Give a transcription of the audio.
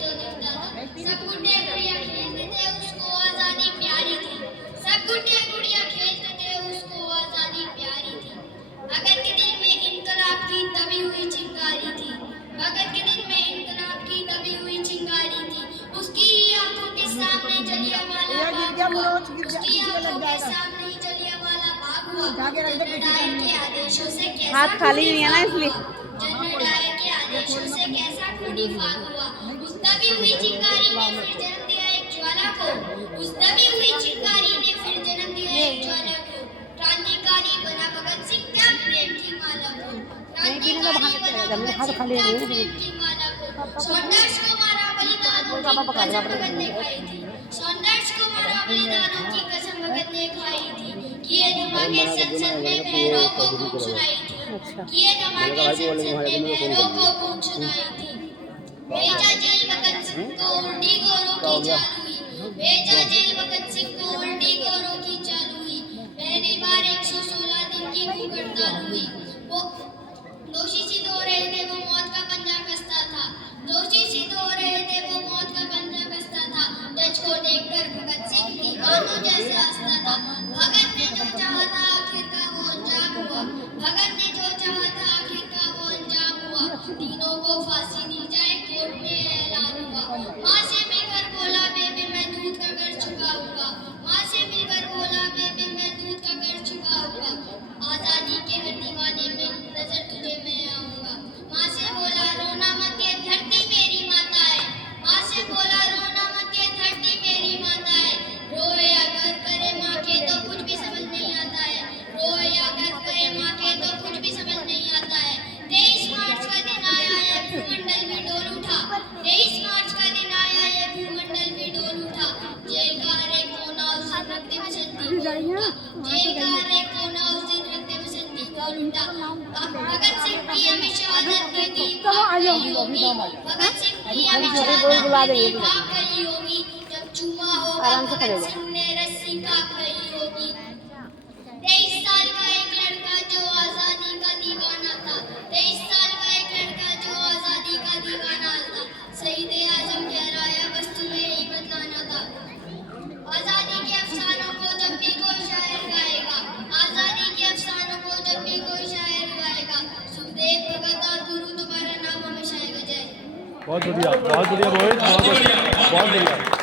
तो दिखता था। सब गुड्डे गुड़िया खेलते थे, उसको आजादी प्यारी थी। सब गुड्डे गुड़िया खेलते थे, उसको आजादी प्यारी थी। भगत के दिल में इनकलाब की दबी हुई चिंगारी थी। भगत के दिल में इनकलाब की दबी हुई चिंगारी थी। उसकी आंखों के सामने जलियांवाला बाग हुआ। उसकी आंखों के सामने ही जलियांवाला बाग हुआ। जनरल डायर के आदेशों से कैसा हाथ खाली खूनी नहीं है ना फाग इसलिए। हुआ। जनरल डायर के आदेशों से कैसा खूनी फाग हुआ। उस दबी हुई चिंगारी ने फिर जन्म दिया एक ज्वाला को। उस दबी हुई चिंगारी ने फिर जन्म दिया एक ज्वाला को। क्रांतिकारी बना भगत सिंह, क्या प्रेम की माला को। क्रांतिकारी बना भगत सिंह, क्या प्रेम की माला को। सॉन्डर्स को मारा बलिदानों की कसम भगत ने खाई थी। सॉन्डर्स को मारा बलिदानों की कसम भगत ने खाई थी। किए धमाके संसद में बहरों को कूक सुनाई थी। किए धमाके संसद में बहरों को कूक सुनाई थी। भेजा जेल भगत सिंह को, उल्टी गोरों की चाल हुई। भेजा जेल भगत सिंह को, उल्टी गोरों की चाल हुई। पहली बार 116 दिन की भूख हड़ताल हुई। वो दोषी सिद्ध हो रहे थे, वो मौत का पंजा कसता था। दोषी सिद्ध हो रहे थे, वो मौत का पंजा कसता था। जज को देखकर भगत सिंह दीवानों जैसा हंसता था। भगत ने जो चाहा था आखिरकार वो अंजाम हुआ। भगत ने जो चाहा था आखिरकार वो अंजाम हुआ। तीनों को फांसी दी जाए, कोर्ट में ऐलान हुआ। माँ से मिलकर बोला, बेबी मैं दूध का घर चुकाऊंगा। माँ से मिलकर बोला, बेबी मैं दूध का घर चुकाऊंगा। आजादी के हर दीवाने में नजर तुझे मैं आऊंगा। माँ से बोला, रोना मत ये धरती मेरी माता है। माँ से बोला, रोना मत ये धरती मेरी माता है। रोए अगर करे माँ के तो कुछ भी समझ नहीं आता है। रोए अगर करे माँ के तो कुछ भी समझ नहीं आता है। 23 मार्च का दिन आया, ये भूमंडल भी डोल उठा। 23 मार्च का दिन आया, ये भूमंडल भी डोल उठा। जेल का हर एक कोना उस दिन रक्ते में संती बोल उठा। जेल का हर एक कोना उस दिन रक्ते में संती बोल उठा। भगत सिंह की हमें शहादत की थी, भाग गई होगी। भगत सिंह की हमें शहादत की थी, भाग गई होगी। जब चूमा होगा भगत सिंह ने रस्सी काट गई होगी। 23 साल का एक लड़का जो आजादी का दीवाना था। 23 साल का एक लड़का जो आजादी का दीवाना था। शहीद आजम कहलाया, बस तुम्हें यही बतलाना था। आजादी के अफसानों को जब भी कोई शायर गाएगा, आजादी के अफसानों को जब भी कोई शायर गाएगा, सुखदेव भगत और गुरु तुम्हारा नाम हमेशा गाएगा। जय। बहुत बढ़िया मोहित, बहुत बढ़िया।